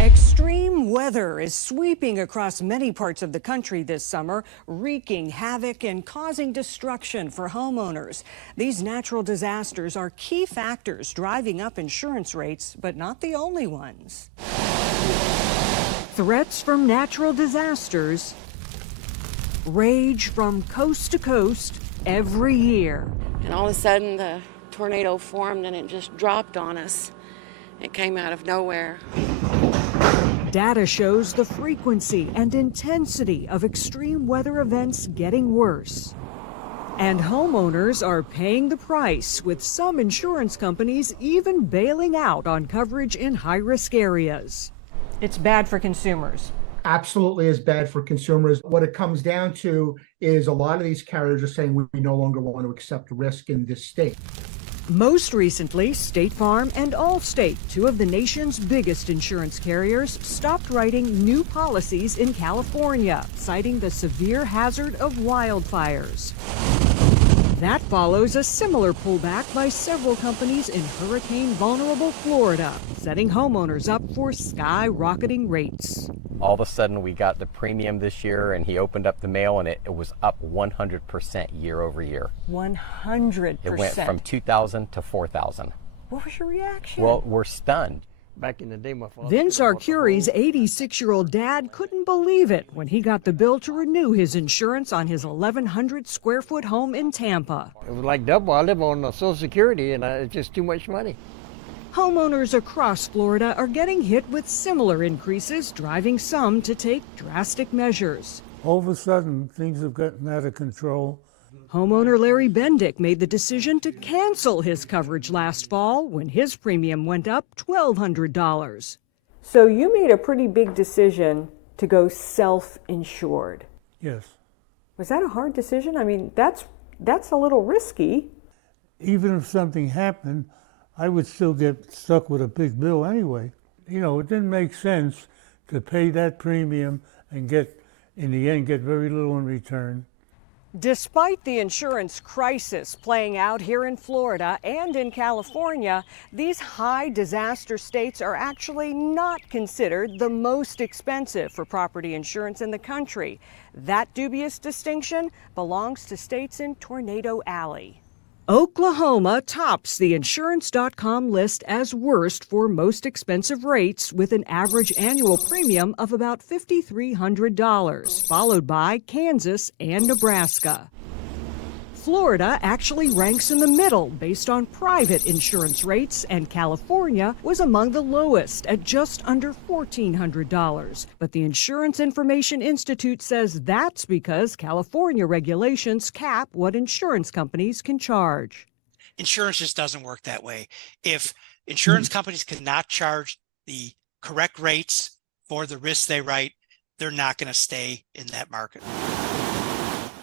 Extreme weather is sweeping across many parts of the country this summer, wreaking havoc and causing destruction for homeowners. These natural disasters are key factors driving up insurance rates, but not the only ones. Threats from natural disasters rage from coast to coast every year. And all of a sudden the tornado formed and it just dropped on us. It came out of nowhere. Data shows the frequency and intensity of extreme weather events getting worse. And homeowners are paying the price, with some insurance companies even bailing out on coverage in high-risk areas. It's bad for consumers. Absolutely is bad for consumers. What it comes down to is a lot of these carriers are saying we no longer want to accept risk in this state. Most recently, State Farm and Allstate, two of the nation's biggest insurance carriers, stopped writing new policies in California, citing the severe hazard of wildfires. That follows a similar pullback by several companies in hurricane-vulnerable Florida, setting homeowners up for skyrocketing rates. All of a sudden, we got the premium this year, and he opened up the mail, and it was up 100% year over year. 100%? It went from $2,000 to $4,000. What was your reaction? Well, we're stunned. Back in the day, my father Vince Arcuri's 86-year-old dad couldn't believe it when he got the bill to renew his insurance on his 1,100-square-foot home in Tampa. It was like double. I live on Social Security, and it's just too much money. Homeowners across Florida are getting hit with similar increases, driving some to take drastic measures. All of a sudden, things have gotten out of control. Homeowner Larry Bendick made the decision to cancel his coverage last fall when his premium went up $1,200. So you made a pretty big decision to go self-insured. Yes. Was that a hard decision? I mean, that's a little risky. Even if something happened, I would still get stuck with a big bill anyway. You know, it didn't make sense to pay that premium and in the end, get very little in return. Despite the insurance crisis playing out here in Florida and in California, these high disaster states are actually not considered the most expensive for property insurance in the country. That dubious distinction belongs to states in Tornado Alley. Oklahoma tops the insurance.com list as worst for most expensive rates, with an average annual premium of about $5,300, followed by Kansas and Nebraska. Florida actually ranks in the middle based on private insurance rates, and California was among the lowest at just under $1,400. But the Insurance Information Institute says that's because California regulations cap what insurance companies can charge. Insurance just doesn't work that way. If insurance companies cannot charge the correct rates for the risks they write, they're not going to stay in that market.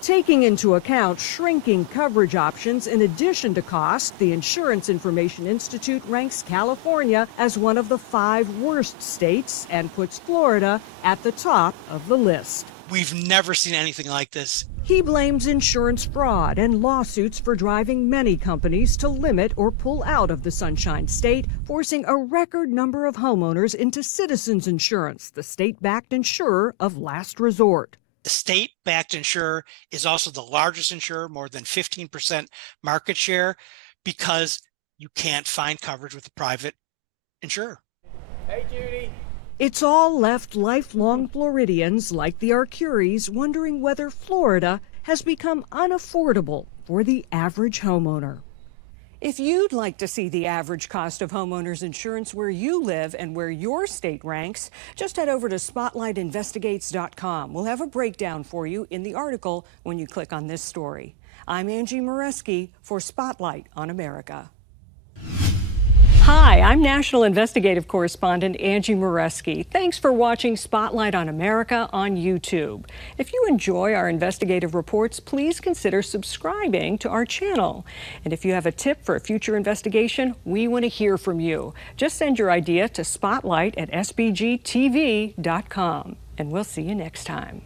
Taking into account shrinking coverage options in addition to cost, the Insurance Information Institute ranks California as one of the 5 worst states and puts Florida at the top of the list. We've never seen anything like this. He blames insurance fraud and lawsuits for driving many companies to limit or pull out of the Sunshine State, forcing a record number of homeowners into Citizens Insurance, the state-backed insurer of last resort. The state-backed insurer is also the largest insurer, more than 15% market share, because you can't find coverage with a private insurer. Hey, Judy. It's all left lifelong Floridians like the Arcuris wondering whether Florida has become unaffordable for the average homeowner. If you'd like to see the average cost of homeowners insurance where you live and where your state ranks, just head over to SpotlightInvestigates.com. We'll have a breakdown for you in the article when you click on this story. I'm Angie Moreschi for Spotlight on America. Hi, I'm National Investigative Correspondent Angie Moreschi. Thanks for watching Spotlight on America on YouTube. If you enjoy our investigative reports, please consider subscribing to our channel. And if you have a tip for a future investigation, we want to hear from you. Just send your idea to spotlight@sbgtv.com. And we'll see you next time.